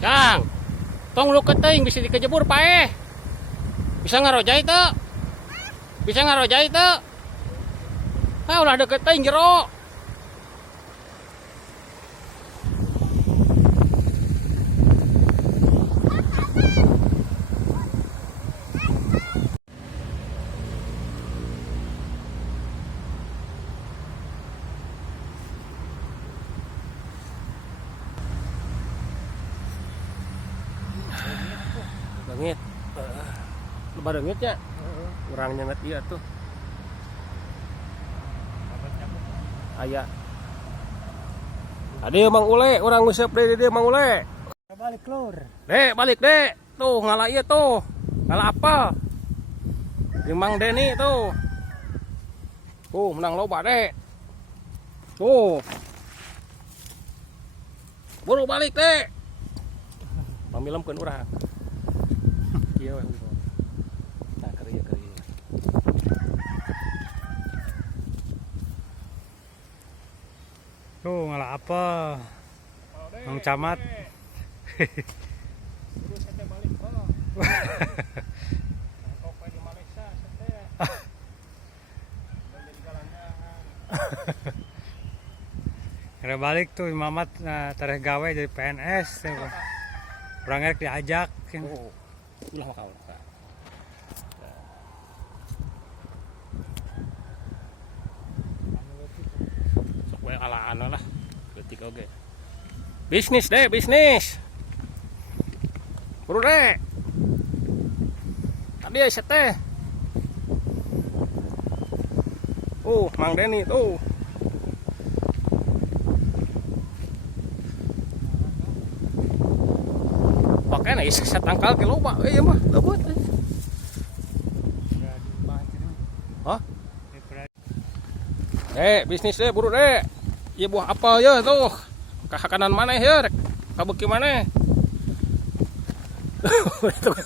Jang, tong lu keting bisa dikejebur pae. Bisa ngarojai teu? Bisa ngarojai teu? Ah ulah deket teuing jero. Bangit. Lebar bangit ya. Kurang nyengat iya tuh. Aya. Ade Mang Ule, urang nguseup deui dia Mang Ule. Balik lur. Dek, balik dek. Tuh ngalah ieu tuh. Ngalah apa? Di Mang Deni tuh. Tuh menang loba dek. Tuh. Buru balik dek. Pamilemkeun urang. Kieu we. Nah, keureun. Tuh ngalah apa? Mang Camat. Buru sate balik heula. Kok di Malaysia sate. Jadi galanjangan. Kira balik tuh Mamat tareh gawe jadi PNS. Urang rek diajak. Oh. Ulah maka. Sok we ala-ala lah. Ketik oge. Bisnis deh, bisnis. Buru deh. Tadi ya teh. Mang Deni tuh. Pakaian aya satangkal ke loba ieu mah leubeut. Hah? Bisnis deh, buru deh. Ieu buah apel ya tuh. Ka kanan maneh ya rek. Ka beuki maneh.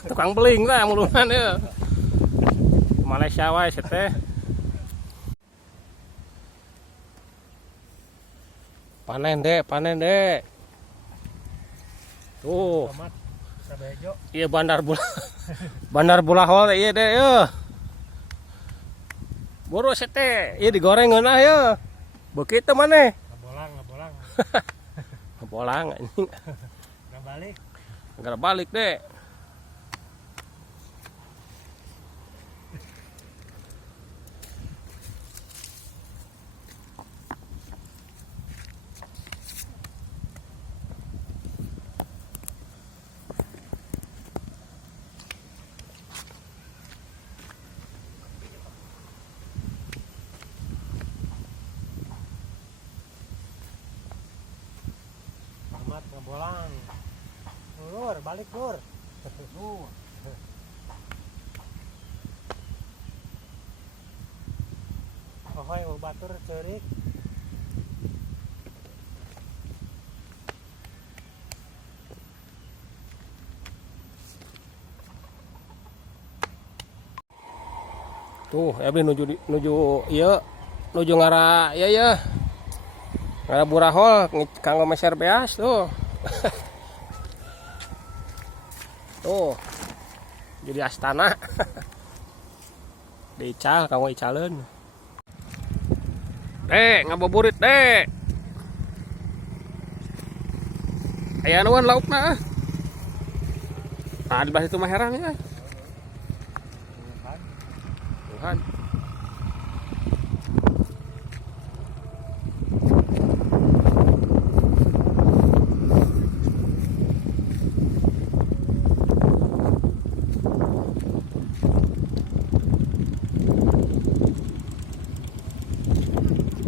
Tukang beling tah mulungan ya. Malaysia wae teh. Panen deh. Tuh. Iya Bandar Bulahol ieu deh yeuh. Buru sete, ieu digoreng ngeunah yeuh. Beuki teh maneh. Ngabolang. Ngebolang anjing. Balik. Enggak balik deh. Ngabolang. Lur, balik lur. Ahoy batur ceurik. Tuh, Ebli nuju ieu, nuju ngara ieu. Ngara Burahol kanggo meser beas tuh. Tuh. Jadi astana. Diical kanggo icaleun. Dek, ngabuburit dek. Aya nuan laukna. Tah di belah itu mah herang ya. Tuhan.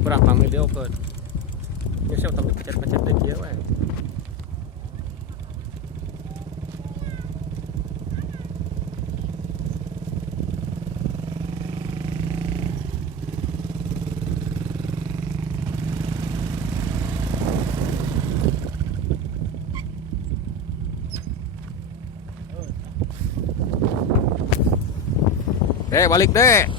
Berapa video ke? Ya saya utang dipecet-pecet deh dia wae. Dek, balik dek.